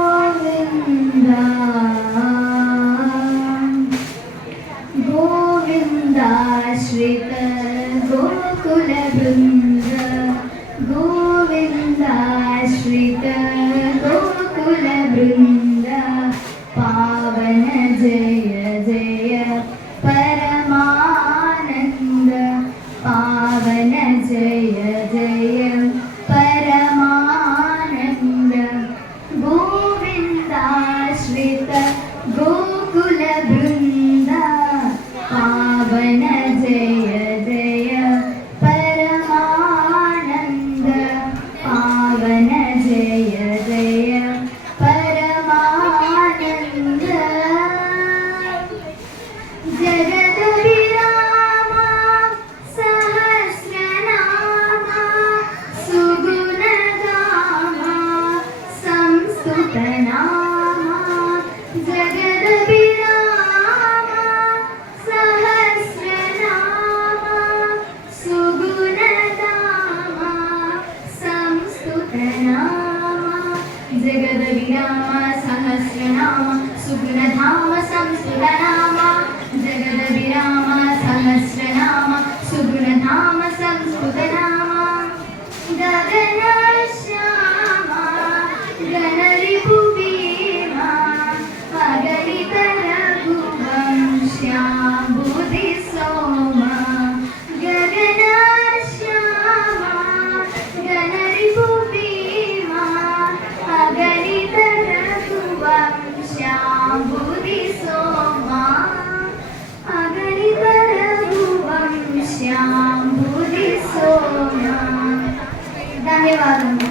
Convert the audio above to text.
గోవింద గోవిందాశ్రిత గోకుల బృంద గోవిందాశ్రిత గోకుల బృంద పావన జయ జయ పరమానంద పావన జయ జయ పరమానంద గోవిందాశ్రిత గోకుల బృంద పావన జయ జయ పరమానంద పావన జయ జయ పరమానంద జగద విరామ సహస్రనామ సుగుణధామ సంస్తుత నామ జగద విరామ సహస్రనామ సుగుణధామ సంస్తుత నామ జగద విరామ సహస్రనామ సుగుణధామ సంస్తుత నామ జగద విరామ సహస్రనామ సుగుణధామ సంస్కృత నామ గగన శ్యామ గణరిపు భీమ అగణిత రఘువంశ్యాంబుధి సోమ గగన శ్యామ గణరిపు భీమ అగణిత రఘువంశ్యాంబుధి సోమ అగణిత రఘువంశ్యాంబుధి సోమ. ధన్యవాదములు.